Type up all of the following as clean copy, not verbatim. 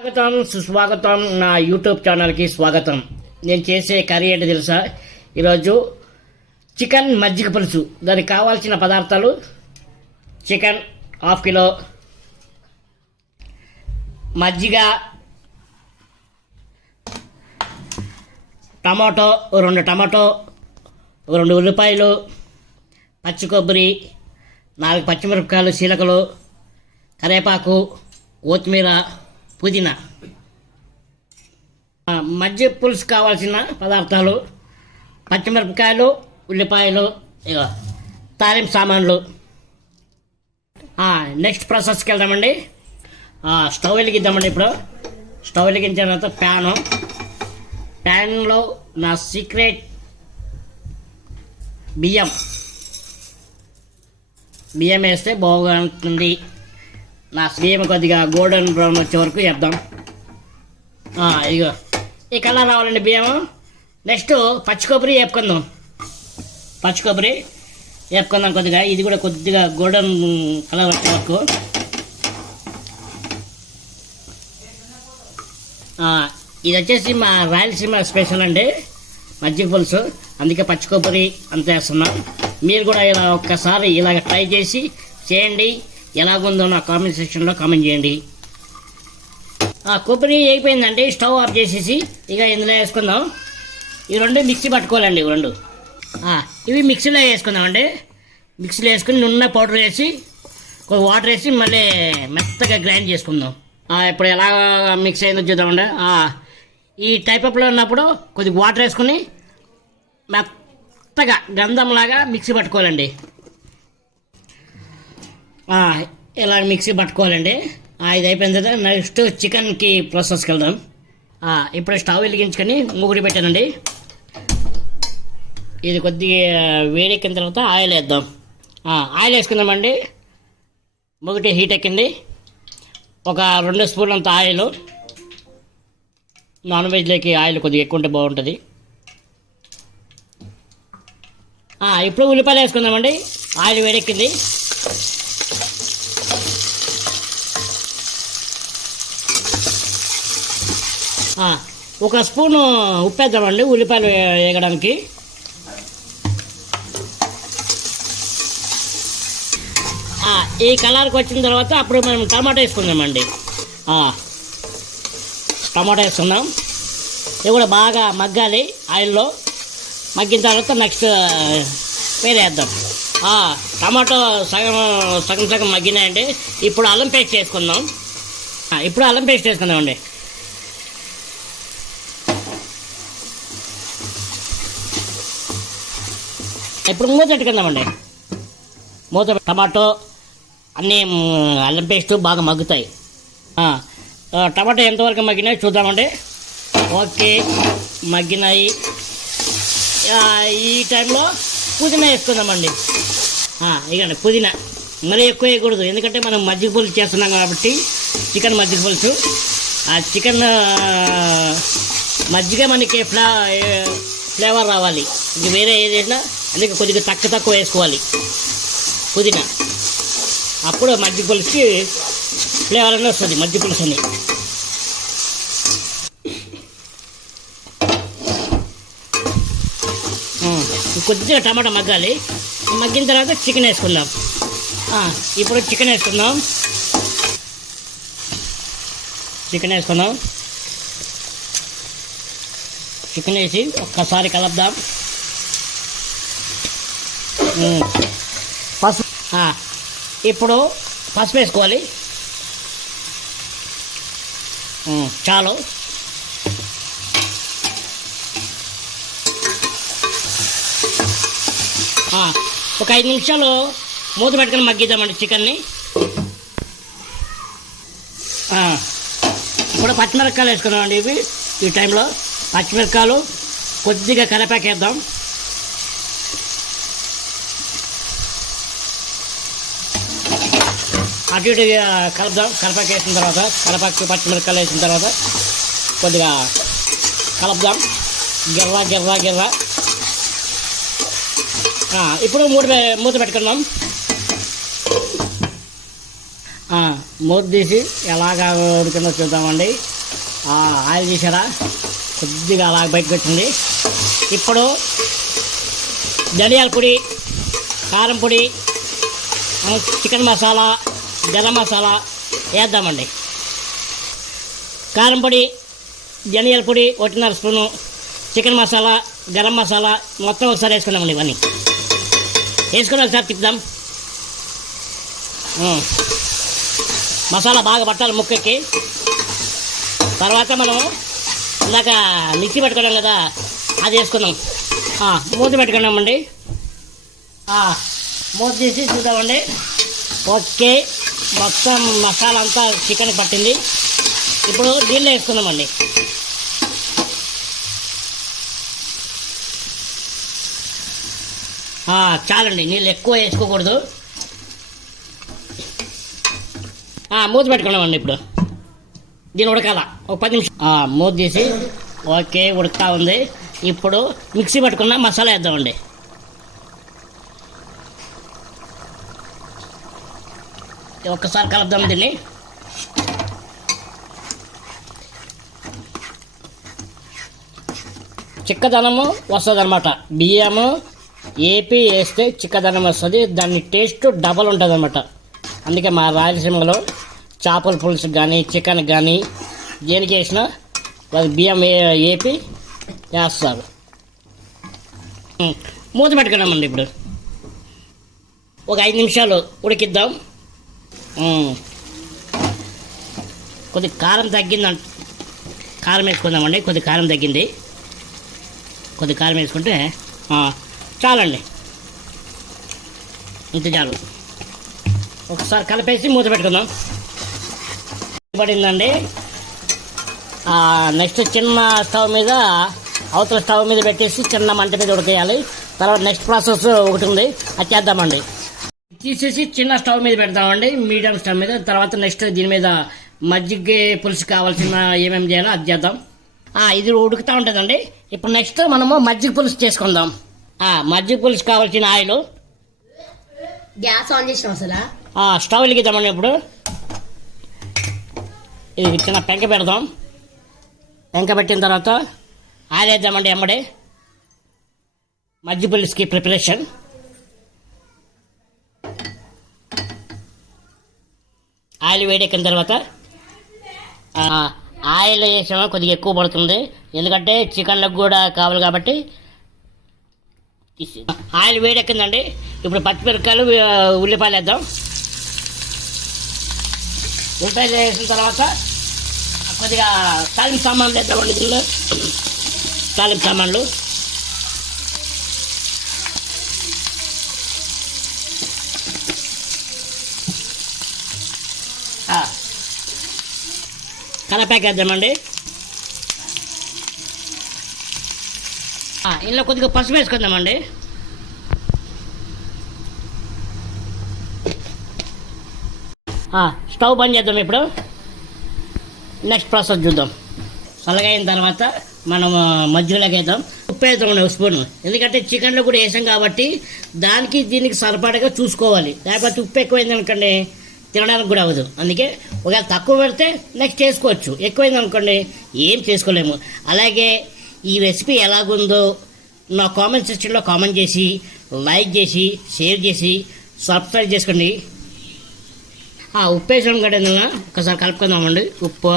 స్వాగతం సుస్వాగతం నా యూట్యూబ్ ఛానల్కి స్వాగతం. నేను చేసే కర్రీ ఏంటి తెలుసా? ఈరోజు చికెన్ మజ్జిగ పులుసు. దానికి కావాల్సిన పదార్థాలు: చికెన్ ½ కిలో, మజ్జిగ, టమాటో 2 టమాటో, 2 ఉల్లిపాయలు, పచ్చి కొబ్బరి, 4 పచ్చిమిరపకాయలు చీలకలు, కరివేపాకు, కొత్తిమీర, పుదీనా. మజ్జిగ పులుసు కావాల్సిన పదార్థాలు: పచ్చిమిరపకాయలు, ఉల్లిపాయలు, తాలింపు సామాన్లు. నెక్స్ట్ ప్రాసెస్కి వెళ్దామండి. స్టవ్ వెలిగిద్దామండి. ఇప్పుడు స్టవ్ వెలిగించిన తర్వాత ప్యాన్లో నా సీక్రెట్ బియ్యం వేస్తే బాగుంటుంది. నా బియ్యం కొద్దిగా గోల్డెన్ బ్రౌన్ వచ్చే వరకు వేద్దాం. ఇదిగో ఈ కలర్ రావాలండి బియ్యం. నెక్స్ట్ పచ్చి కొబ్బరి వేపుకుందాం. కొద్దిగా. ఇది కూడా కొద్దిగా గోల్డెన్ కలర్ వచ్చే వరకు. ఇది వచ్చేసి మా రాయలసీమ స్పెషల్ అండి, మజ్జిగ పులుసు. అందుకే పచ్చి కొబ్బరి అంత వేస్తున్నాం. మీరు కూడా ఇలా ఒక్కసారి ఇలాగ ట్రై చేసి చేయండి. ఎలాగుందో నా కామెంట్ సెక్షన్లో కామెంట్ చేయండి. కొబ్బరి అయిపోయిందండి. స్టవ్ ఆఫ్ చేసేసి ఇక ఇందులో వేసుకుందాం. ఈ 2 మిక్సీ పట్టుకోవాలండి. 2 ఇవి మిక్సీలో వేసుకుందామండి. మిక్సీలో వేసుకుని నున్న పౌడర్ వేసి కొద్ది వాటర్ వేసి మళ్ళీ మెత్తగా గ్రైండ్ చేసుకుందాం. ఇప్పుడు ఎలా మిక్స్ అయిందో చూద్దామండి. ఈ టైప్ అప్లో ఉన్నప్పుడు కొద్దిగా వాటర్ వేసుకుని మెత్తగా గంధంలాగా మిక్సీ పట్టుకోవాలండి. ఇలా మిక్సీ పట్టుకోవాలండి. ఇది అయిపోయిన తర్వాత నెక్స్ట్ చికెన్కి ప్రాసెస్కి వెళ్దాం. ఇప్పుడు స్టవ్ వెలిగించుకొని ముగ్గురు పెట్టానండి. ఇది కొద్దిగా వేడెక్కిన తర్వాత ఆయిల్ వేద్దాం. ఆయిల్ వేసుకుందామండి. ముగ్గుటి హీట్ ఎక్కింది. ఒక 2 స్పూన్లు అంత ఆయిల్. నాన్ వెజ్లోకి ఆయిల్ కొద్దిగా ఎక్కువ ఉంటే బాగుంటుంది. ఇప్పుడు ఉల్లిపాయలు వేసుకుందామండి. ఆయిల్ వేడెక్కింది. ఒక స్పూను ఉప్పు వేద్దామండి ఉల్లిపాయలు వేగడానికి. ఈ కలర్కి వచ్చిన తర్వాత అప్పుడు మనం టమాటా వేసుకుందామండి. టమాటా వేసుకుందాం. ఇది కూడా బాగా మగ్గాలి ఆయిల్లో. మగ్గిన తర్వాత నెక్స్ట్ వేరే వేద్దాం. టమాటో సగం మగ్గినాయండి. ఇప్పుడు అల్లం పేస్ట్ వేసుకుందాం. వేసుకుందామండి. ఇప్పుడు మూత పెట్టుకుందామండి. టమాటో అన్నీ అల్లం పేస్ట్ బాగా మగ్గుతాయి. టమాటో ఎంతవరకు మగ్గినాయి చూద్దామండి. ఓకే, మగ్గినాయి. ఈ టైంలో పుదీనా వేసుకుందామండి. ఇక పుదీనా మరీ ఎక్కువ వేయకూడదు, ఎందుకంటే మనం మజ్జిగ పులుసు చేస్తున్నాం కాబట్టి. చికెన్ మజ్జిగ పులుసు. చికెన్ మజ్జిగ మనకి ఫ్లేవర్ రావాలి. ఇంక వేరే ఏదైనా అందుకే కొద్దిగా తక్కువ వేసుకోవాలి పుదీనా. అప్పుడు మజ్జిగ పులుసుకి ఫ్లేవర్ అనేది వస్తుంది. మజ్జిగ పులుసు అని కొద్దిగా టమాటా మగ్గాలి. మగ్గిన తర్వాత చికెన్ వేసుకుందాం. ఇప్పుడు చికెన్ వేసుకుందాం. చికెన్ వేసి ఒక్కసారి కలుపుదాం. పసుపు. ఇప్పుడు పసుపు వేసుకోవాలి. చాలు. ఒక 5 నిమిషాలు మూత పెట్టుకొని మగ్గిద్దామండి చికెన్ని. ఇప్పుడు పచ్చిమిరపకాయలు వేసుకుందామండి. ఈ టైంలో పచ్చిమిరపకాయలు, కొద్దిగా కరివేపాకు వేద్దాం. అటు ఇటు కలుపుదాం. కరివేపాకు వేసిన తర్వాత, పచ్చిమిరపకాయలు వేసిన తర్వాత కొద్దిగా కలుపుదాం. గిర్రా. ఇప్పుడు మూత పెట్టుకుందాం. మూత తీసి ఎలాగ ఉడికిందో చూద్దామండి. ఆయిల్ తీసారా కొద్దిగా అలాగ బయటకు వచ్చింది. ఇప్పుడు ధనియాల పొడి, కారం పొడి, చికెన్ మసాలా, గరం మసాలా వేద్దామండి. కారం పొడి, ధనియాల పొడి 1.5 స్పూను, చికెన్ మసాలా, గరం మసాలా మొత్తం ఒకసారి వేసుకున్నామండి. ఇవన్నీ వేసుకుని ఒకసారి తిప్పుదాం. మసాలా బాగా పట్టాలి ముక్కకి. తర్వాత మనం ఇందాక మిక్సీ పెట్టుకున్నాం కదా, అది వేసుకుందాం. మూత పెట్టుకున్నామండి. మూత తీసి చూద్దామండి. ఓకే, మొత్తం మసాలా అంతా చికెన్ పట్టింది. ఇప్పుడు దీనిలో వేసుకుందామండి. చాలండి, నీళ్ళు ఎక్కువ వేసుకోకూడదు. మూత పెట్టుకున్నామండి. ఇప్పుడు దీన్ని ఉడకాల ఒక 10 నిమిషాలు. మూత తీసి ఓకే ఉడుకుతా ఉంది. ఇప్పుడు మిక్సీ పట్టుకున్న మసాలా వేద్దామండి. ఒక్కసారి కలుపుదాం దీన్ని. చిక్కదనము వస్తుంది అనమాట. బియ్యము ఏపీ వేస్తే చిక్కదనం వస్తుంది, దాని టేస్ట్ డబల్ ఉంటుంది అనమాట. అందుకే మా రాయలసీమలో చేపల పులుసు కానీ చికెన్ కానీ దేనికి వేసినా వాళ్ళు బియ్యం ఏపీ వేస్తారు. మూత పెట్టుకున్నామండి. ఇప్పుడు ఒక 5 నిమిషాలు ఉడికిద్దాం. కొద్ది కారం తగ్గిందంట, కారం వేసుకుందామండి. కొద్ది కారం తగ్గింది, కొద్ది కారం వేసుకుంటే చాలండి. ఇంత చాలు. ఒకసారి కలిపేసి మూత పెట్టుకుందాం. పడిందండి. నెక్స్ట్ చిన్న స్టవ్ మీద, అవతల స్టవ్ మీద పెట్టేసి చిన్న మంట మీద ఉడకేయాలి. తర్వాత నెక్స్ట్ ప్రాసెస్ ఒకటి ఉంది, అది చేద్దామండి. తీసేసి చిన్న స్టవ్ మీద పెడతామండి, మీడియం స్టవ్ మీద. తర్వాత నెక్స్ట్ దీని మీద మజ్జిగ పులుసు కావాల్సిన ఏమేమి చేయాలో అది చేద్దాం. ఇది ఉడుకుతూ ఉంటుందండి. ఇప్పుడు నెక్స్ట్ మనము మజ్జిగ పులుసు చేసుకుందాం. మజ్జిగ పులుసు కావాల్సిన ఆయిల్ గ్యాస్ ఆన్ చేసిన అసలు స్టవ్ వెలిగిద్దామండి. ఇప్పుడు ఇది చిన్న పెంక పెడదాం. పెంక పెట్టిన తర్వాత ఆయిల్ వేద్దామండి. ఎమ్మడే మజ్జిగ పులుసుకి ప్రిపరేషన్. ఆయిల్ వేడెక్కిన తర్వాత ఆయిల్ వేసామో కొద్దిగా ఎక్కువ పడుతుంది, ఎందుకంటే చికెన్లకు కూడా కావాలి కాబట్టి. ఆయిల్ వేడెక్కిందండి. ఇప్పుడు పచ్చిమిరపకాయలు, ఉల్లిపాయలు వేద్దాం. ఉల్లిపాయలు వేసిన తర్వాత కొద్దిగా తాలింపు సామాన్లు వేద్దామండి. దీనిలో తాలింపు సామాన్లు కలపాక వేద్దామండి. ఇందులో కొద్దిగా పసుపు వేసుకుందామండి. స్టవ్ బంద్ చేద్దాం. ఇప్పుడు నెక్స్ట్ ప్రాసెస్ చూద్దాం. చల్లగా అయిన తర్వాత మనం మధ్యలోకి వేద్దాం. ఉప్పు వేద్దామండి 1 స్పూన్, ఎందుకంటే చికెన్లో కూడా వేసాం కాబట్టి దానికి దీనికి సరిపడగా చూసుకోవాలి. లేకపోతే ఉప్పు ఎక్కువైంది అనుకోండి తినడానికి కూడా అవ్వదు. అందుకే ఒకవేళ తక్కువ పెడితే నెక్స్ట్ చేసుకోవచ్చు, ఎక్కువైంది అనుకోండి ఏం చేసుకోలేము. అలాగే ఈ రెసిపీ ఎలాగుందో నా కామెంట్ సెక్షన్లో కామెంట్ చేసి, లైక్ చేసి, షేర్ చేసి, సబ్స్క్రైబ్ చేసుకోండి. ఉప్పు వేసాం కదా, ఒకసారి కలుపుకుందామండి. ఉప్పు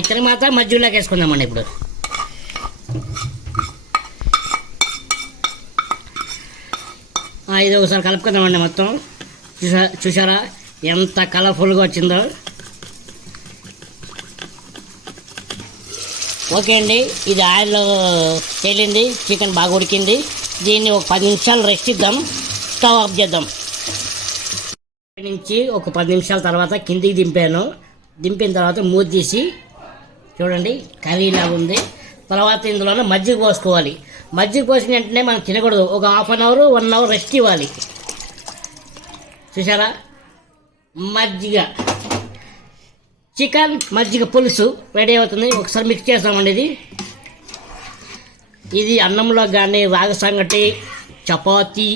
ఇతర మాత్రం మధ్యలోకి వేసుకుందామండి. ఇప్పుడు ఇది ఒకసారి కలుపుకుందామండి. మొత్తం చూసారా ఎంత కలర్ఫుల్గా వచ్చిందో. ఓకే అండి, ఇది ఆయిల్లో తేలింది, చికెన్ బాగా ఉడికింది. దీన్ని ఒక 10 నిమిషాలు రెస్ట్ ఇద్దాం. స్టవ్ ఆఫ్ చేద్దాం. నుంచి ఒక 10 నిమిషాల తర్వాత కిందికి దింపాను. దింపిన తర్వాత మూత తీసి చూడండి కర్రీలాగా ఉంది. తర్వాత ఇందులో మజ్జిగ పోసుకోవాలి. మజ్జిగ పోసిన వెంటనే మనం తినకూడదు, ఒక 1/2 అవర్ 1 అవర్ రెస్ట్ ఇవ్వాలి. చూసారా మజ్జిగ, చికెన్ మజ్జిగ పులుసు రెడీ అవుతుంది. ఒకసారి మిక్స్ చేస్తామండి. ఇది అన్నంలో కానీ, రాగి సంగటి, చపాతీ,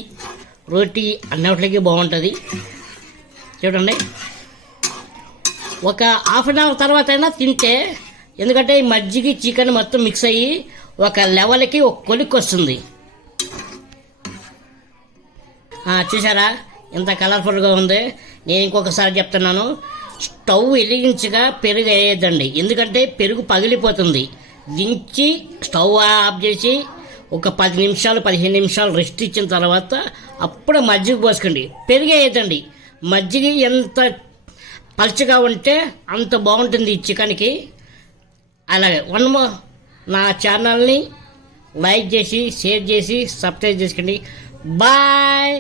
రోటీ అన్నిటికి బాగుంటుంది. చూడండి. ఒక హాఫ్ అన్ అవర్ తర్వాత అయినా తింటే, ఎందుకంటే ఈ మజ్జిగ చికెన్ మొత్తం మిక్స్ అయ్యి ఒక లెవెల్కి ఒక కొలిక్కి వస్తుంది. చూసారా ఎంత కలర్ఫుల్గా ఉంది. నేను ఇంకొకసారి చెప్తున్నాను, స్టవ్ వెలిగించగా పెరుగు వేయద్దండి, ఎందుకంటే పెరుగు పగిలిపోతుంది. దించి స్టవ్ ఆఫ్ చేసి ఒక 10 నిమిషాలు 15 నిమిషాలు రెస్ట్ ఇచ్చిన తర్వాత అప్పుడు మజ్జిగ పోసుకోండి. పెరుగు వేయద్దండి. మజ్జిగ ఎంత పలుచగా ఉంటే అంత బాగుంటుంది ఈ చికెన్కి. అలాగే నా ఛానల్ని లైక్ చేసి షేర్ చేసి సబ్స్క్రైబ్ చేసుకోండి. బాయ్.